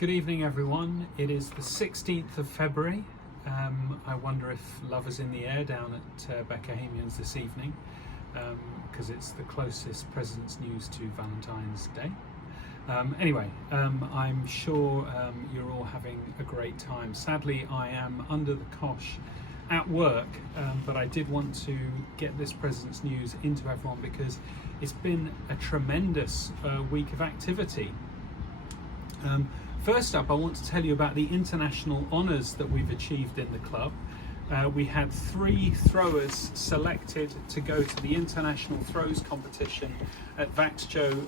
Good evening, everyone. It is the 16th of February. I wonder if love is in the air down at Beckahamians this evening, because it's the closest President's News to Valentine's Day. Anyway, I'm sure you're all having a great time. Sadly, I am under the cosh at work, but I did want to get this President's News into everyone because it's been a tremendous week of activity. First up, I want to tell you about the international honours that we've achieved in the club. We had 3 throwers selected to go to the international throws competition at Vaxjo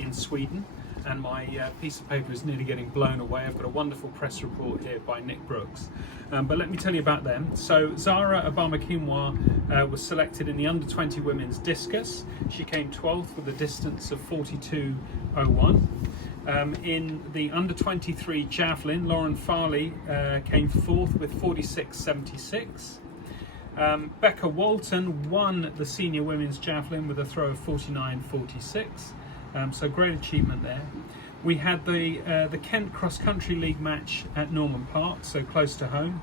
in Sweden, and my piece of paper is nearly getting blown away. I've got a wonderful press report here by Nick Brooks, but let me tell you about them. So Zara Obama-Kimwa was selected in the under-20 women's discus. She came 12th with a distance of 42.01. In the under-23 javelin, Lauren Farley came 4th with 46.76. Becca Walton won the senior women's javelin with a throw of 49.46. So great achievement there. We had the Kent Cross Country League match at Norman Park, so close to home.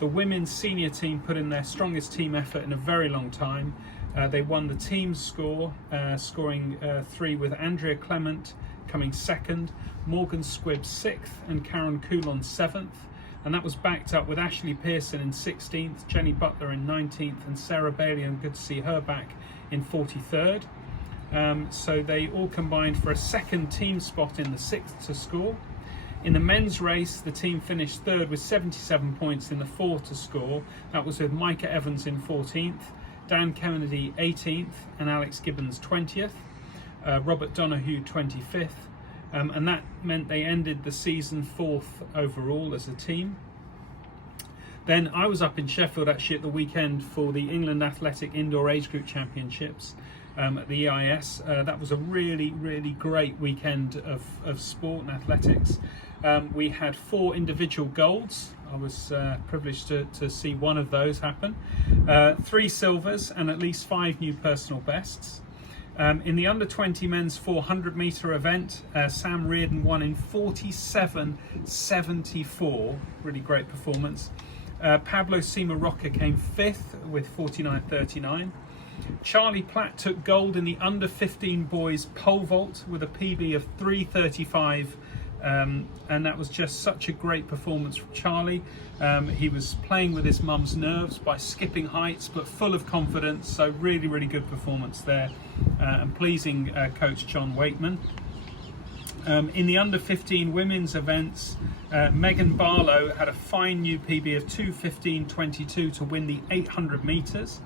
The women's senior team put in their strongest team effort in a very long time. They won the team score, scoring 3 with Andrea Clement coming 2nd, Morgan Squibb 6th, and Karen Coulon 7th. And that was backed up with Ashley Pearson in 16th, Jenny Butler in 19th, and Sarah Bailey, and good to see her back, in 43rd. So they all combined for a 2nd team spot in the 6th to score. In the men's race, the team finished 3rd with 77 points in the 4th to score. That was with Micah Evans in 14th, Dan Kennedy 18th, and Alex Gibbons 20th. Robert Donahue 25th, and that meant they ended the season 4th overall as a team. Then I was up in Sheffield actually at the weekend for the England Athletic Indoor Age Group Championships at the EIS. That was a really great weekend of sport and athletics. We had 4 individual golds. I was privileged to see one of those happen. 3 silvers and at least 5 new personal bests. In the under-20 men's 400 metre event, Sam Reardon won in 47.74, really great performance. Pablo Sima-Roca came 5th with 49.39. Charlie Platt took gold in the under-15 boys pole vault with a PB of 3.35, and that was just such a great performance from Charlie. He was playing with his mum's nerves by skipping heights, but full of confidence, so really good performance there, and pleasing coach John Wakeman. In the under-15 women's events, Megan Barlow had a fine new PB of 2:15.22 to win the 800 metres.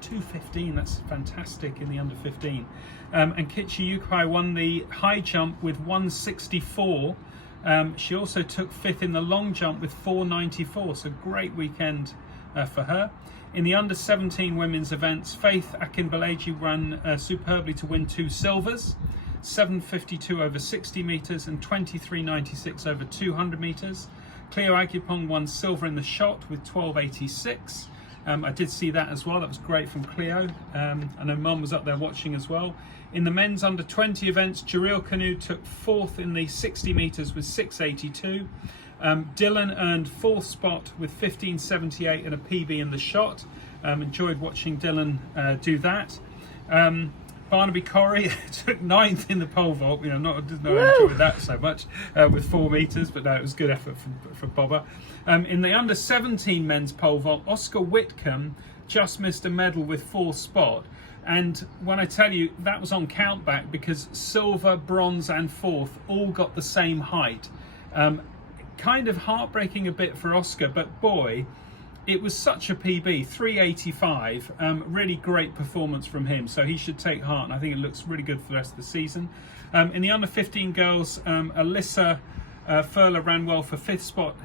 2:15, that's fantastic in the under-15. And Kichi Yukai won the high jump with 1:64. She also took 5th in the long jump with 4:94, so great weekend for her. In the under-17 women's events, Faith Akinbalaji ran superbly to win 2 silvers, 7:52 over 60 metres and 23:96 over 200 metres. Cleo Agupong won silver in the shot with 12:86. I did see that as well. That was great from Cleo. I know Mum was up there watching as well. In the men's under-20 events, Jareel Canoe took 4th in the 60 metres with 6:82. Dylan earned 4th spot with 15.78 and a PB in the shot. Enjoyed watching Dylan do that. Barnaby Corrie took 9th in the pole vault. I didn't enjoy that so much with 4 metres, but no, it was good effort from Bobber. In the under-17 men's pole vault, Oscar Whitcomb just missed a medal with 4th spot. And when I tell you, that was on countback because silver, bronze and 4th all got the same height. Kind of heartbreaking a bit for Oscar, but boy, it was such a PB, 3:85. Really great performance from him, so he should take heart, and I think it looks really good for the rest of the season. In the under-15 girls, Alyssa Furler ran well for 5th spot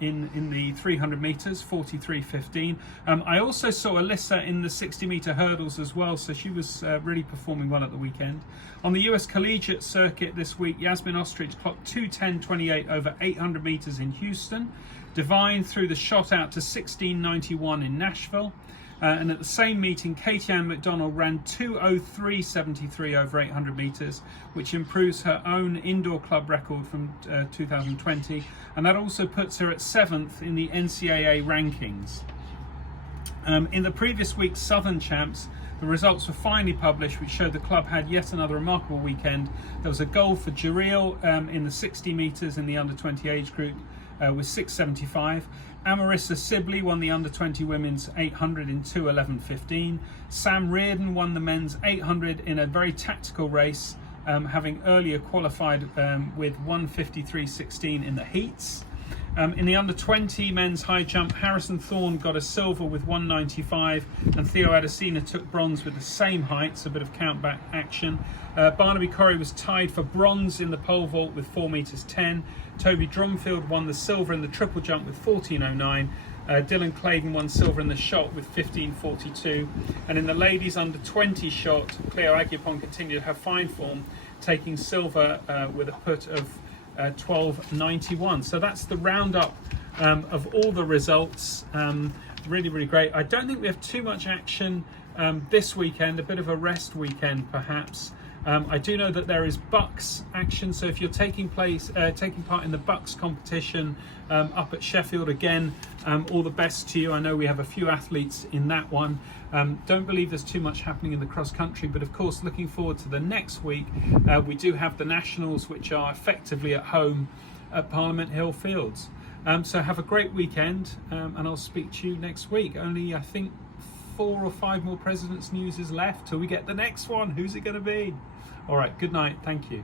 in the 300 metres, 43.15. I also saw Alyssa in the 60 metre hurdles as well, so she was really performing well at the weekend. On the US Collegiate Circuit this week, Yasmin Ostrich clocked 2:10.28 over 800 metres in Houston. Divine threw the shot out to 16.91 in Nashville. And at the same meeting, Katie Ann McDonald ran 2:03.73 over 800 metres, which improves her own indoor club record from 2020, and that also puts her at 7th in the NCAA rankings. In the previous week's Southern Champs, the results were finally published, which showed the club had yet another remarkable weekend. There was a goal for Jareel in the 60 metres in the under-20 age group with 6:75. Amarissa Sibley won the under-20 women's 800 in 2:11.15. Sam Reardon won the men's 800 in a very tactical race, having earlier qualified with 1:53.16 in the heats. In the under-20 men's high jump, Harrison Thorne got a silver with 1:95, and Theo Adesina took bronze with the same heights, a bit of countback action. Barnaby Corrie was tied for bronze in the pole vault with 4:10. Toby Drumfield won the silver in the triple jump with 14:09. Dylan Claydon won silver in the shot with 15:42. And in the ladies under-20 shot, Cleo Agyapong continued her fine form, taking silver with a put of 12.91. So that's the roundup of all the results. Really, really great. I don't think we have too much action this weekend, a bit of a rest weekend perhaps. I do know that there is Bucks action, so if you're taking part in the Bucks competition up at Sheffield, again, all the best to you. I know we have a few athletes in that one. Don't believe there's too much happening in the cross country, but of course looking forward to the next week. We do have the Nationals, which are effectively at home at Parliament Hill Fields. So have a great weekend, and I'll speak to you next week. Only I think 4 or 5 more President's News is left till we get the next one. Who's it going to be? All right, good night. Thank you.